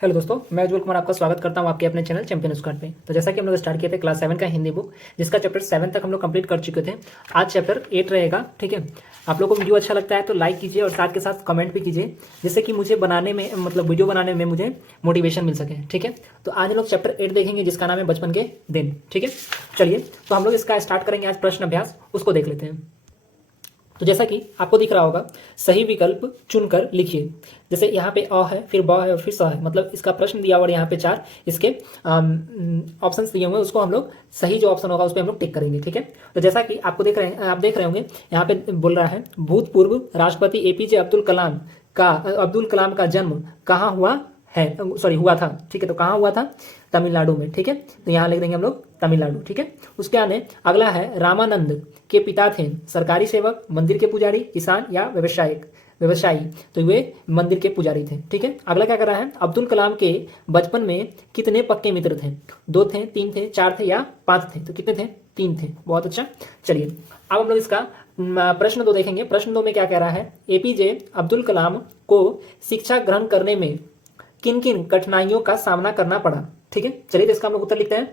Hello दोस्तों, मैं उज्जवल कुमार आपका स्वागत करता हूं आपके अपने चैनल चैंपियन स्क्वाड पे। तो जैसा कि हम लोग स्टार्ट किए थे क्लास 7 का हिंदी बुक, जिसका चैप्टर 7 तक हम लोग कंप्लीट कर चुके थे। आज चैप्टर 8 रहेगा। ठीक है, आप लोग को वीडियो अच्छा लगता है तो लाइक कीजिए और साथ के साथ कमेंट भी कीजिए, जिससे कि मुझे बनाने में वीडियो बनाने में मुझे मोटिवेशन मिल सके। ठीक है, तो आज हम लोग चैप्टर 8 देखेंगे, जिसका नाम है बचपन के दिन। ठीक है, चलिए तो हम लोग इसका स्टार्ट करेंगे आज प्रश्न अभ्यास, उसको देख लेते हैं। तो जैसा कि आपको दिख रहा होगा, सही विकल्प चुनकर लिखिए। जैसे यहाँ पे अ है, फिर ब है और फिर स है, मतलब इसका प्रश्न दिया हुआ है यहाँ पे 4 इसके ऑप्शंस दिए हुए हैं, उसको हम लोग सही जो ऑप्शन होगा उस पर हम लोग टिक करेंगे। ठीक है, तो जैसा कि आपको देख रहे हैं, आप देख रहे होंगे यहाँ पे बोल रहा है भूतपूर्व राष्ट्रपति एपीजे अब्दुल कलाम का जन्म कहाँ हुआ है, सॉरी हुआ था। ठीक है, तो कहाँ हुआ था? तमिलनाडु में। ठीक है, तो यहाँ लिख देंगे हम लोग तमिलनाडु। ठीक है, उसके आने अगला है रामानंद के पिता थे सरकारी सेवक, मंदिर के पुजारी, किसान या व्यवसायी। तो वे मंदिर के पुजारी थे। ठीक है, अगला क्या कर रहा है? अब्दुल कलाम के बचपन में कितने पक्के मित्र थे? 2 थे, 3 थे, 4 थे या 5 थे? तो कितने थे? 3 थे। बहुत अच्छा। चलिए अब हम लोग इसका प्रश्न 2 देखेंगे। प्रश्न 2 में क्या कह रहा है? एपीजे अब्दुल कलाम को शिक्षा ग्रहण करने में किन किन कठिनाइयों का सामना करना पड़ा? ठीक है, चलिए तो इसका हम लोग उत्तर लिखते हैं।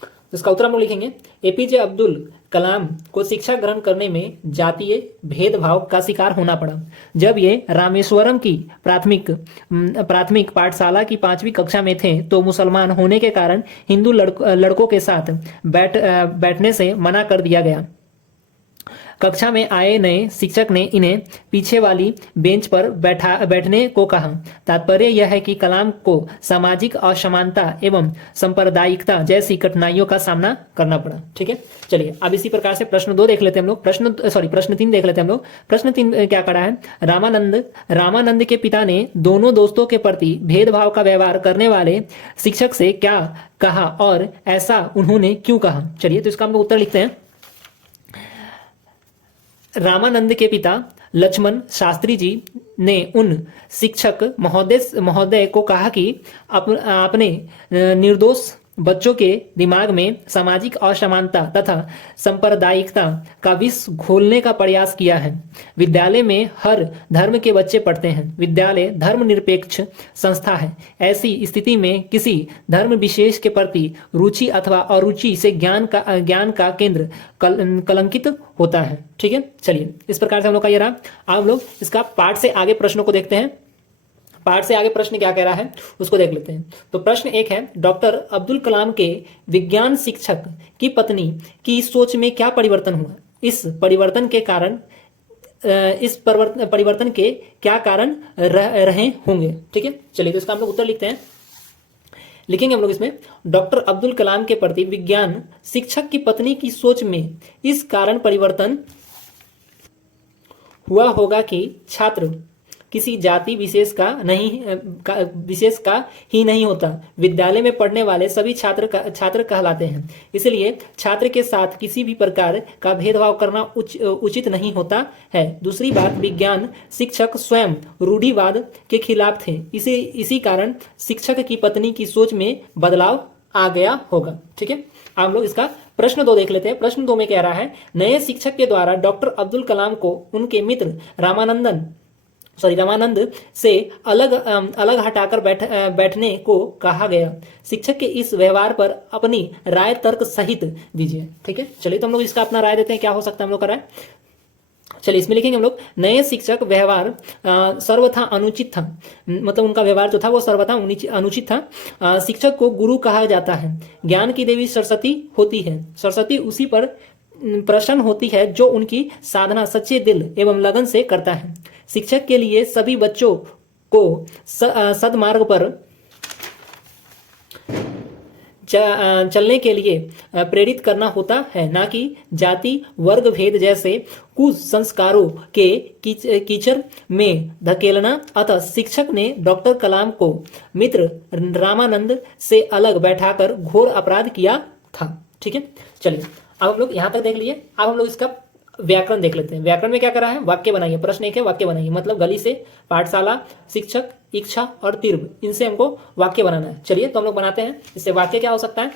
तो इसका उत्तर हम लोग लिखेंगे, एपीजे अब्दुल कलाम को शिक्षा ग्रहण करने में जातीय भेदभाव का शिकार होना पड़ा। जब ये रामेश्वरम की प्राथमिक पाठशाला की 5वीं कक्षा में थे तो मुसलमान होने के कारण हिंदू लड़कों के साथ बैठने से मना कर दिया गया। कक्षा में आए नए शिक्षक ने इन्हें पीछे वाली बेंच पर बैठने को कहा। तात्पर्य यह है कि कलाम को सामाजिक असमानता एवं सांप्रदायिकता जैसी कठिनाइयों का सामना करना पड़ा। ठीक है, चलिए अब इसी प्रकार से प्रश्न 2 देख लेते हैं हम लोग। प्रश्न 3 देख लेते हैं हम लोग। प्रश्न 3 क्या करा है? रामानंद के पिता ने दोनों दोस्तों के प्रति भेदभाव का व्यवहार करने वाले शिक्षक से क्या कहा और ऐसा उन्होंने क्यों कहा? चलिए तो इसका हम लोग उत्तर लिखते हैं। रामानंद के पिता लक्ष्मण शास्त्री जी ने उन शिक्षक महोदय को कहा कि आपने निर्दोष बच्चों के दिमाग में सामाजिक असमानता तथा सांप्रदायिकता का विष घोलने का प्रयास किया है। विद्यालय में हर धर्म के बच्चे पढ़ते हैं। विद्यालय धर्मनिरपेक्ष संस्था है। ऐसी स्थिति में किसी धर्म विशेष के प्रति रुचि अथवा अरुचि से ज्ञान का केंद्र कलंकित होता है। ठीक है, चलिए इस प्रकार से हम लोग का ये रहा। अब हम लोग इसका पाठ से आगे प्रश्नों को देखते हैं। पाठ से आगे प्रश्न क्या कह रहा है उसको देख लेते हैं। तो प्रश्न 1 है, डॉक्टर अब्दुल कलाम के विज्ञान शिक्षक की पत्नी की सोच में क्या परिवर्तन हुआ? इस परिवर्तन के क्या कारण रहे होंगे? ठीक है, चलिए तो इसका हम लोग उत्तर लिखते हैं। लिखेंगे हम लोग इसमें, डॉक्टर अब्दुल कलाम के प्रति विज्ञान शिक्षक की पत्नी की सोच में इस कारण परिवर्तन हुआ होगा कि छात्र किसी जाति विशेष का ही नहीं होता। विद्यालय में पढ़ने वाले सभी छात्र कहलाते हैं। इसलिए छात्र के साथ किसी भी प्रकार का भेदभाव करना उचित नहीं होता है। दूसरी बात, विज्ञान शिक्षक स्वयं रूढ़िवाद के खिलाफ थे। इसी कारण शिक्षक की पत्नी की सोच में बदलाव आ गया होगा। ठीक है, हम लोग इसका प्रश्न 2 देख लेते हैं। प्रश्न 2 में कह रहा है, नए शिक्षक के द्वारा डॉक्टर अब्दुल कलाम को उनके मित्र रामानंद से अलग हटाकर बैठने को कहा गया। शिक्षक के इस व्यवहार पर अपनी राय तर्क सहित दीजिए। ठीक है, चलिए तो हम लोग इसका अपना राय देते हैं, क्या हो सकता है हम लोग का राय। चलिए इसमें लिखेंगे हम लोग, नए शिक्षक व्यवहार सर्वथा अनुचित था। मतलब उनका व्यवहार जो था वो सर्वथा अनुचित था। शिक्षक को गुरु कहा जाता है। ज्ञान की देवी सरस्वती होती है। सरस्वती उसी पर प्रसन्न होती है जो उनकी साधना सच्चे दिल एवं लगन से करता है। शिक्षक के लिए सभी बच्चों को सदमार्ग पर चलने के लिए प्रेरित करना होता है, ना कि जाति वर्ग भेद जैसे कुसंस्कारों के कीचड़ में धकेलना। अतः शिक्षक ने डॉक्टर कलाम को मित्र रामानंद से अलग बैठाकर घोर अपराध किया था। ठीक है, चलिए अब हम लोग यहाँ तक देख लिए। अब हम लोग इसका व्याकरण देख लेते हैं। व्याकरण में क्या कर रहा है? वाक्य बनाइए। प्रश्न 1 है, वाक्य बनाइए। मतलब गली से, पाठशाला, शिक्षक, इच्छा और तीर्व, इनसे हमको वाक्य बनाना है। चलिए तो हम लोग बनाते हैं। इससे वाक्य क्या हो सकता है?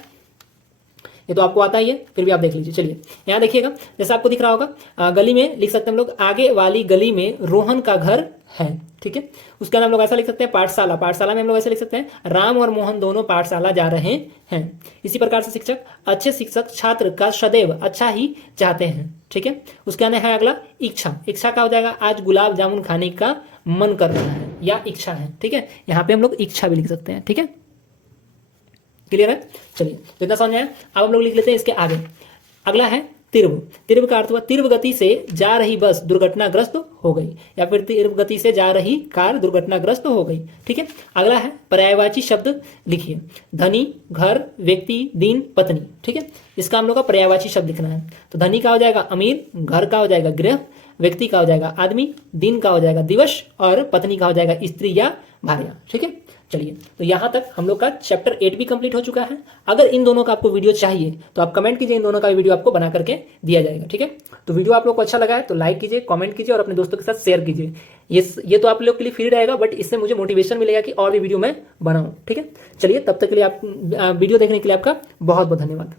ये तो आपको आता ही है, फिर भी आप देख लीजिए। चलिए यहाँ देखिएगा, जैसे आपको दिख रहा होगा, गली में लिख सकते हैं हम लोग, आगे वाली गली में रोहन का घर है। ठीक है, उसका नाम लोग ऐसा लिख सकते हैं पाठशाला। पाठशाला में हम लोग ऐसे लिख सकते हैं राम और मोहन दोनों पाठशाला जा रहे हैं। इसी प्रकार से शिक्षक, अच्छे शिक्षक छात्र का सदैव अच्छा ही चाहते हैं। ठीक है, उसके आने है अगला इच्छा। इच्छा का हो जाएगा आज गुलाब जामुन खाने का मन कर रहा है या इच्छा है। ठीक है, यहाँ पे हम लोग इच्छा भी लिख सकते हैं। ठीक है, क्लियर है। चलिए तो इतना समझ में आया। अब हम लोग लिख लेते हैं इसके आगे। अगला है तीव्र। तीव्र का अर्थ हुआ तीव्र गति से जा रही बस दुर्घटनाग्रस्त हो गई, या फिर तीव्र गति से जा रही कार दुर्घटनाग्रस्त हो गई। ठीक है, अगला है पर्यायवाची शब्द लिखिए। धनी, घर, व्यक्ति, दिन, पत्नी। ठीक है, इसका हम लोग का पर्यायवाची शब्द लिखना है। तो धनी का हो जाएगा अमीर, घर का हो जाएगा गृह, व्यक्ति का हो जाएगा आदमी, दिन का हो जाएगा दिवस, और पत्नी का हो जाएगा स्त्री या भार्या। ठीक है, चलिए तो यहाँ तक हम लोग का चैप्टर 8 भी कंप्लीट हो चुका है। अगर इन दोनों का आपको वीडियो चाहिए तो आप कमेंट कीजिए, इन दोनों का वीडियो आपको बना करके दिया जाएगा। ठीक है, तो वीडियो आप लोग को अच्छा लगा है तो लाइक कीजिए, कमेंट कीजिए और अपने दोस्तों के साथ शेयर कीजिए। ये तो आप लोग के लिए फ्री रहेगा, बट इससे मुझे मोटिवेशन मिलेगा कि और भी वीडियो मैं बनाऊँ। ठीक है, चलिए तब तक के लिए आप वीडियो देखने के लिए आपका बहुत बहुत धन्यवाद।